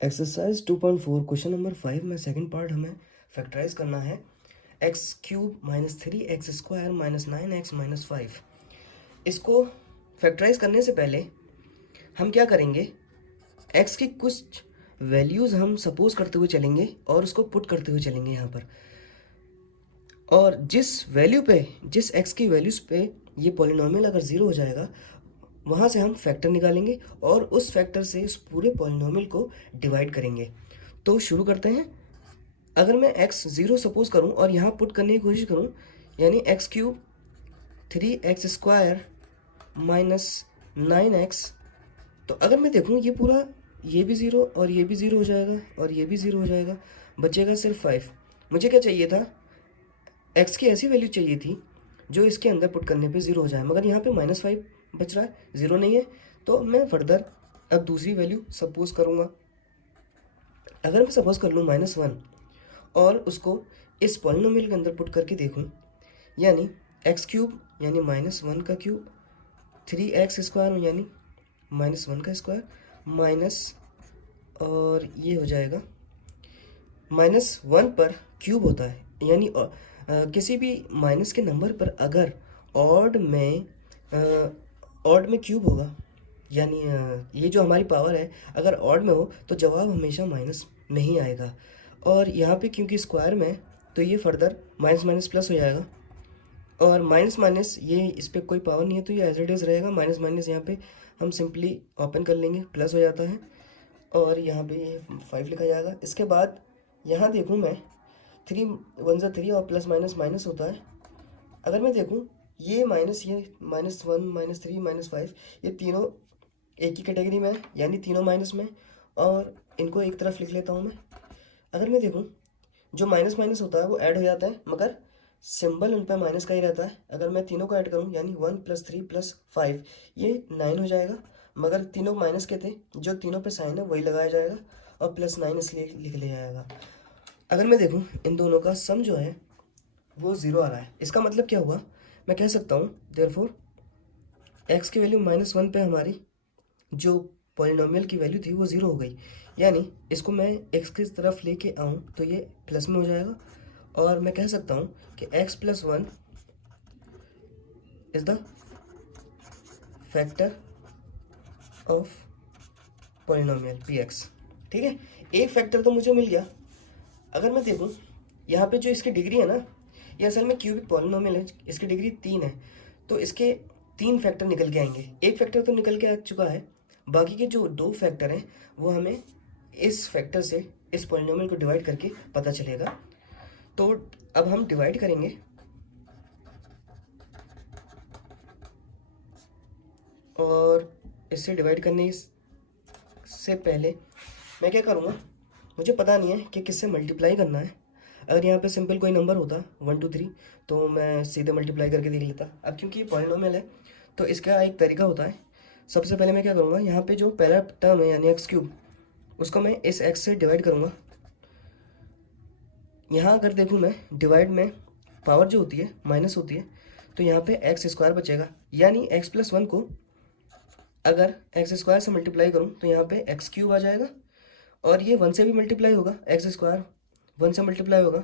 Exercise 2.4 question number 5 में second part हमें factorise करना है x cube minus 3x² minus 9x minus 5। इसको फैक्टराइज करने से पहले हम क्या करेंगे, x की कुछ वैल्यूज़ हम सपोज करते हुए चलेंगे और उसको पुट करते हुए चलेंगे यहाँ पर। और जिस x की वैल्यूज़ पे ये पॉलिनॉमियल अगर ज़ीरो हो जाएगा, वहाँ से हम फैक्टर निकालेंगे और उस फैक्टर से इस पूरे पॉलिनॉमियल को डिवाइड करेंगे। तो शुरू करते हैं। अगर मैं x ज़ीरो सपोज करूं और यहाँ पुट करने की कोशिश करूं, यानी x cube 3x² minus 9x, तो अगर मैं देखूं ये पूरा, ये भी ज़ीरो और ये भी ज़ीरो हो जाएगा और ये भी ज़ीरो हो जाएगा, बचेगा सिर्फ 5। मुझे क्या चाहिए था, x की ऐसी वैल्यू चाहिए थी जो इसके अंदर पुट करने पे ज़ीरो हो जाए, मगर यहाँ पे -5 बच रहा है, ज़ीरो नहीं है। तो मैं फर्दर अब दूसरी वैल्यू सपोज करूँगा। अगर मैं सपोज कर लूँ -1 और उसको इस पॉलिनोमियल के अंदर पुट करके देखूं, यानी एक्स क्यूब यानी -1 का क्यूब, 3x² यानी -1 का स्क्वायर, माइनस, और ये हो जाएगा -1 पर क्यूब होता है, यानी किसी भी माइनस के नंबर पर अगर ऑड में क्यूब होगा, यानी ये जो हमारी पावर है अगर ऑड में हो तो जवाब हमेशा माइनस में ही आएगा। और यहाँ पे क्योंकि स्क्वायर में है तो ये फर्दर माइनस माइनस प्लस हो जाएगा, और माइनस माइनस ये इस पर कोई पावर नहीं है तो ये एज इट इज़ रहेगा। माइनस माइनस यहाँ पे हम सिंपली ओपन कर लेंगे, प्लस हो जाता है, और यहाँ पे ये 5 लिखा जाएगा। इसके बाद यहाँ देखूँ मैं, 3 1 ज़ा 3 और प्लस माइनस माइनस होता है। अगर मैं देखूँ ये माइनस, ये -1 -3 -5, ये तीनों एक ही कैटेगरी में है, यानी तीनों माइनस में, और इनको एक तरफ लिख लेता हूँ मैं। अगर मैं देखूँ जो माइनस माइनस होता है वो ऐड हो जाता है, मगर सिंबल उन पर माइनस का ही रहता है। अगर मैं तीनों को ऐड करूँ यानी 1 + 3 + 5, ये 9 हो जाएगा, मगर तीनों माइनस के थे, जो तीनों पे साइन है वही लगाया जाएगा और +9 इसलिए लिख लिया जाएगा। अगर मैं देखूँ इन दोनों का सम जो है वो ज़ीरो आ रहा है, इसका मतलब क्या हुआ, मैं कह सकता हूँ देयरफॉर एक्स की वैल्यू -1 पे हमारी जो पॉलिनोमियल की वैल्यू थी वो ज़ीरो हो गई। यानी इसको मैं एक्स की तरफ लेके आऊँ तो ये प्लस में हो जाएगा, और मैं कह सकता हूँ कि x + 1 is the factor of polynomial px। ठीक है, एक फैक्टर तो मुझे मिल गया। अगर मैं देखूँ यहाँ पे जो इसकी डिग्री है ना, ये असल में क्यूबिक पॉलिनोमियल है, इसकी डिग्री 3 है, तो इसके 3 फैक्टर निकल के आएंगे। एक फैक्टर तो निकल के आ चुका है, बाकी के जो 2 फैक्टर हैं वो हमें इस फैक्टर से इस पॉलिनोमियल को डिवाइड करके पता चलेगा। तो अब हम डिवाइड करेंगे, और इससे डिवाइड करने से पहले मैं क्या करूँगा, मुझे पता नहीं है कि किससे मल्टीप्लाई करना है। अगर यहाँ पे सिंपल कोई नंबर होता 1 2 3 तो मैं सीधे मल्टीप्लाई करके देख लेता। अब क्योंकि ये पॉलिनोमियल है तो इसका एक तरीका होता है। सबसे पहले मैं क्या करूँगा, यहाँ पे जो पहला टर्म है यानी x³ उसको मैं इस x से डिवाइड करूँगा। यहाँ अगर देखूँ मैं डिवाइड में पावर जो होती है माइनस होती है, तो यहाँ पे x² बचेगा, यानी x + 1 को अगर x² से मल्टीप्लाई करूँ तो यहाँ पे x³ आ जाएगा, और ये 1 से भी मल्टीप्लाई होगा, x² 1 से मल्टीप्लाई होगा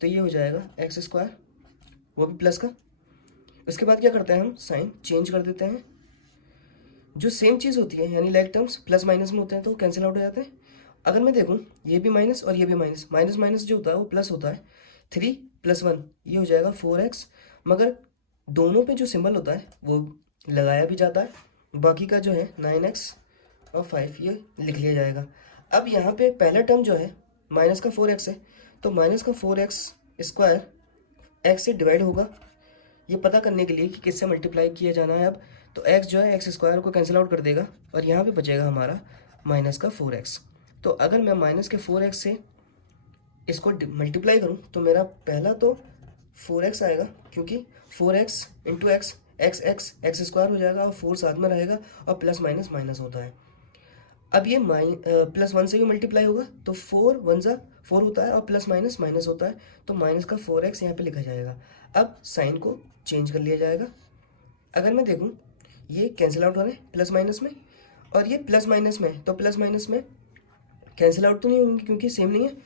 तो ये हो जाएगा x², वो भी प्लस का। उसके बाद क्या करते हैं, हम साइन चेंज कर देते हैं। जो सेम चीज़ होती है यानी लाइक टर्म्स प्लस माइनस में होते हैं तो कैंसिल आउट हो जाते हैं। अगर मैं देखूँ ये भी माइनस और ये भी माइनस, माइनस माइनस जो होता है वो प्लस होता है। 3 + 1 ये हो जाएगा 4x, मगर दोनों पे जो सिंबल होता है वो लगाया भी जाता है। बाकी का जो है 9x और 5 ये लिख लिया जाएगा। अब यहाँ पे पहला टर्म जो है माइनस का 4x है, तो माइनस का 4x² x से डिवाइड होगा, ये पता करने के लिए कि किससे मल्टीप्लाई किया जाना है। अब तो x जो है x² को कैंसिल आउट कर देगा, और यहाँ पे बचेगा हमारा माइनस का 4x। तो अगर मैं माइनस के 4x से इसको मल्टीप्लाई करूँ तो मेरा पहला तो 4x आएगा, क्योंकि 4x × x x² हो जाएगा और 4 साथ में रहेगा, और प्लस माइनस माइनस होता है। अब ये +1 से भी मल्टीप्लाई होगा तो 4 1 ज़ा 4 होता है और प्लस माइनस माइनस होता है, तो माइनस का 4x यहाँ पे लिखा जाएगा। अब साइन को चेंज कर लिया जाएगा। अगर मैं देखूँ ये कैंसिल आउट हो रहे हैं प्लस माइनस में, और ये प्लस माइनस में, तो प्लस माइनस में कैंसिल आउट तो नहीं होंगे क्योंकि सेम नहीं है,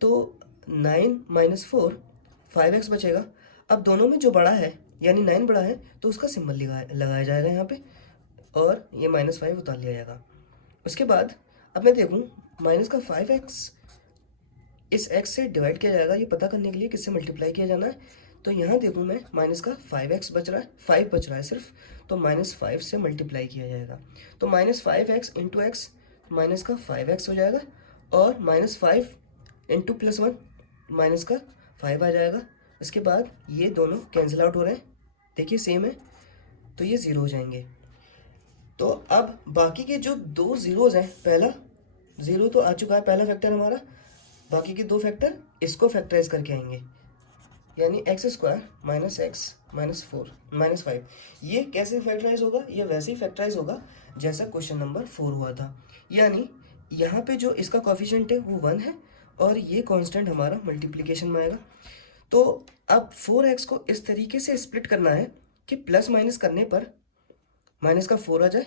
तो 9 माइनस 4 5x बचेगा। अब दोनों में जो बड़ा है यानी 9 बड़ा है तो उसका सिंबल लगाया जाएगा यहाँ पे, और ये -5 उतार लिया जाएगा। उसके बाद अब मैं देखूँ माइनस का 5x इस x से डिवाइड किया जाएगा, ये पता करने के लिए किससे मल्टीप्लाई किया जाना है। तो यहाँ देखूँ मैं माइनस का 5x बच रहा है, 5 बच रहा है सिर्फ, तो -5 से मल्टीप्लाई किया जाएगा। तो -5x इंटू एक्स माइनस का 5x हो जाएगा, और -5 इंटू +1 माइनस का 5 आ जाएगा। इसके बाद ये दोनों कैंसिल आउट हो रहे हैं, देखिए सेम है, तो ये 0 हो जाएंगे। तो अब बाकी के जो दो ज़ीरोज़ हैं, पहला 0 तो आ चुका है, पहला फैक्टर हमारा, बाकी के दो फैक्टर इसको फैक्टराइज करके आएंगे, यानी x² minus x minus 4 minus 5। ये कैसे फैक्टराइज होगा? ये वैसे ही फैक्टराइज होगा जैसा क्वेश्चन नंबर 4 हुआ था, यानी यहाँ पे जो इसका कॉफिशिएंट है वो 1 है, और ये कांस्टेंट हमारा मल्टीप्लिकेशन में आएगा। तो अब 4x को इस तरीके से स्प्लिट करना है कि प्लस माइनस करने पर माइनस का 4 आ जाए,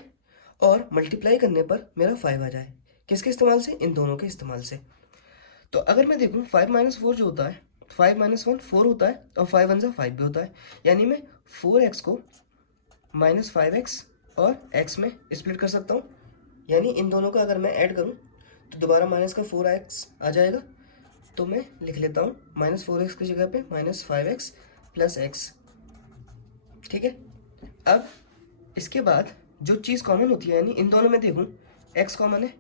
और मल्टीप्लाई करने पर मेरा 5 आ जाए। किसके इस्तेमाल से? इन दोनों के इस्तेमाल से। तो अगर मैं देखूँ 5 माइनस 4 जो होता है, 5 माइनस 1 4 होता है, और 5 1 5 भी होता है, यानी मैं 4x को -5x और x में स्प्लिट कर सकता हूँ। यानी इन दोनों का अगर मैं ऐड करूँ तो दोबारा माइनस का 4x आ जाएगा। तो मैं लिख लेता हूँ -4x की जगह पे -5x प्लस x, ठीक है। अब इसके बाद जो चीज़ कॉमन होती है, यानी इन दोनों में देखूँ x कॉमन है,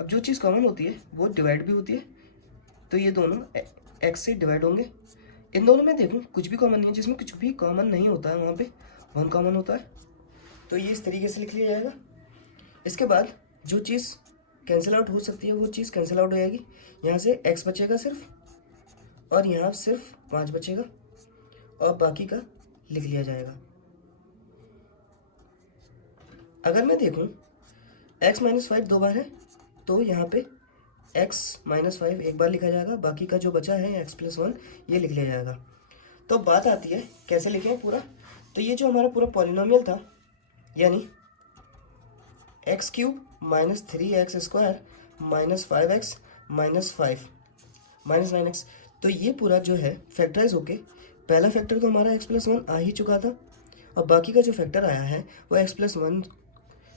अब जो चीज़ कॉमन होती है वो डिवाइड भी होती है, तो ये दोनों x से डिवाइड होंगे। इन दोनों में देखूँ कुछ भी कॉमन नहीं है, जिसमें कुछ भी कॉमन नहीं होता है वहाँ पे 1 कॉमन होता है, तो ये इस तरीके से लिख लिया जाएगा। इसके बाद जो चीज़ कैंसिल आउट हो सकती है वो चीज़ कैंसिल आउट हो जाएगी, यहाँ से x बचेगा सिर्फ, और यहाँ सिर्फ 5 बचेगा, और बाकी का लिख लिया जाएगा। अगर मैं देखूँ x माइनस 5 दो बार है, तो यहाँ पे x माइनस 5 एक बार लिखा जाएगा, बाकी का जो बचा है x प्लस 1 ये लिख लिया जाएगा। तो बात आती है कैसे लिखें पूरा, तो ये जो हमारा पूरा पॉलिनोमियल था, यानी x³ minus 3x² minus 5x minus 5 minus 9x, तो ये पूरा जो है फैक्टराइज होके पहला फैक्टर तो हमारा x प्लस 1 आ ही चुका था, और बाकी का जो फैक्टर आया है वो x प्लस 1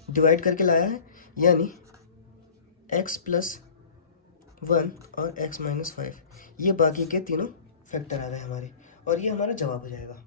डिवाइड करके लाया है, यानी x प्लस 1 और x माइनस 5, ये बाकी के तीनों फैक्टर आ गए हमारे, और ये हमारा जवाब हो जाएगा।